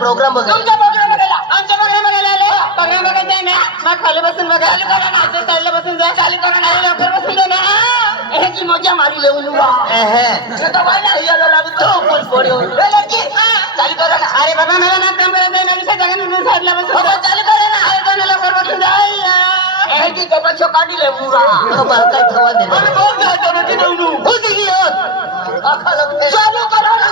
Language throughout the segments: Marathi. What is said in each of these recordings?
प्रोग्राम बघायला. तुमचा प्रोग्राम बघायला आमचा प्रोग्राम बघायला आले. प्रोग्राम बघायचा आहे ना मग खाली बसून बघा. चालू करा ना साईडला बसून जा. चालू करा ना लवकर बसून जा ना. ह्याची मजा मारी लेऊन चालू करा ना. अरे बाबा मला ना काम करायचं आहे ना दुसऱ्या जागेने साईडला बसून जा. चालू करा ना. अरे जाणं लवकर बसून जा. ह्याची कपाशो काढी लेऊ काय ठेवा दे चालू करा ना.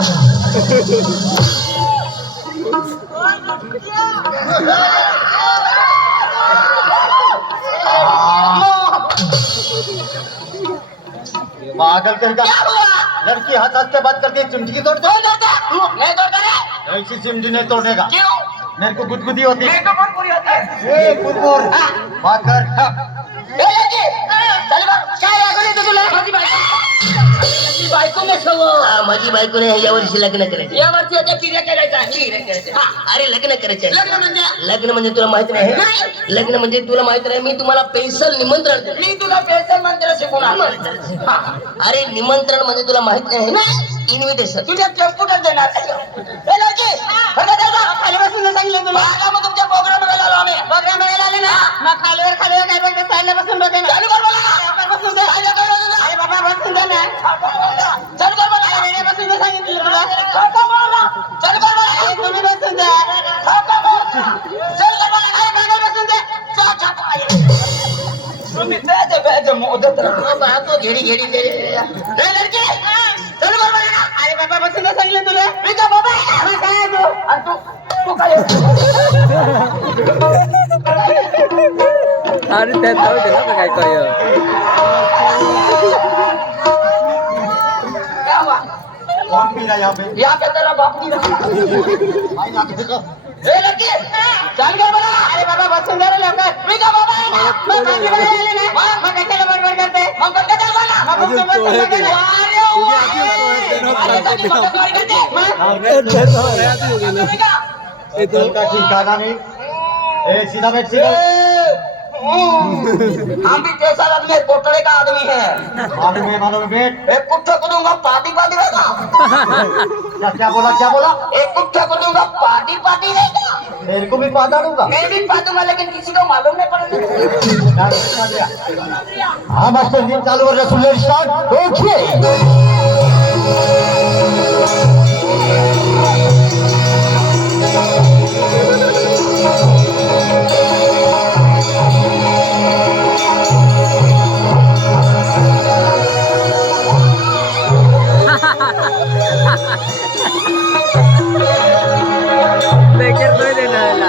पागल कर का लड़की हाथ हाथ से बात करती है चिमटी की तोड़ते नहीं तोड़ता है. ऐसी चिमटी नहीं तोड़ने का. क्यों? मेरे को गुदगुदी होती है. मेरे को बहुत बुरी होती है. गुदगुद बात कर. बायको माझी बायको नाही या वर्षी लग्न करायचं. या वर्षी आता किती करायचं. अरे लग्न करायचं. लग्न म्हणजे तुला माहित नाही. लग्न म्हणजे तुला माहित नाही. मी तुम्हाला स्पेशल निमंत्रण देतो. मी तुला स्पेशल निमंत्रण शिकवणार. अरे निमंत्रण म्हणजे तुला माहित नाही. इन्व्हिटेशन तुझ्या कम्प्युटर देणार. खाली बसून जा सांगितलं तुला. मग तुमच्या प्रोग्राम बघायला आलो आम्ही. प्रोग्राम बघायला आले ना मग खालीवर काय बघते साईडला बसून बघे ना. चालू कर बघा. लवकर बसून जा. अरे बाबा बसून जा ना. चालू कर बघा. अरे बसून जा सांगितलं तुला. चालू कर बघा. अरे तुम्ही बसून जा. चालू कर बघा. बसून जा. तुम्ही त्याच्या मोदत राहतो. घेडी घेडी लडके चालू कर बघा. अरे बाबा बसून जा सांगितलं तुला. मी का बाबा मग काय आहे तू? आणि तू काय अरे त्यात जाऊ दे ना काय काय क्या हुआ? कौन पी रहा है यहाँ पे? तेरा बाप नहीं रहा. लड़के चालू कर बघा. अरे बाबा बसून जा रे लवकर. मी का बाबा मग खाली बघायला आले ना मग कशाला बडबड करते. मग करते चालू कर ना. मग बसून बसून बघे ना. चल का ठिकाना नहीं. ए सीधा बैठ सीधा. हम भी जैसा आदमी है कोटड़े का आदमी है. मालूम है बैठ. एक कुत्ते को दूंगा पार्टी पार्टी रहेगा. क्या बोला क्या बोला. एक कुत्ते को दूंगा पार्टी पार्टी रहेगा. तेरे को भी पादा दूंगा. मैं भी पादूंगा लेकिन किसी को मालूम नहीं पड़ेगा. हाँ मास्टर जी चालू कर रसूल स्टार्ट. ओके बेकर नाही देणार.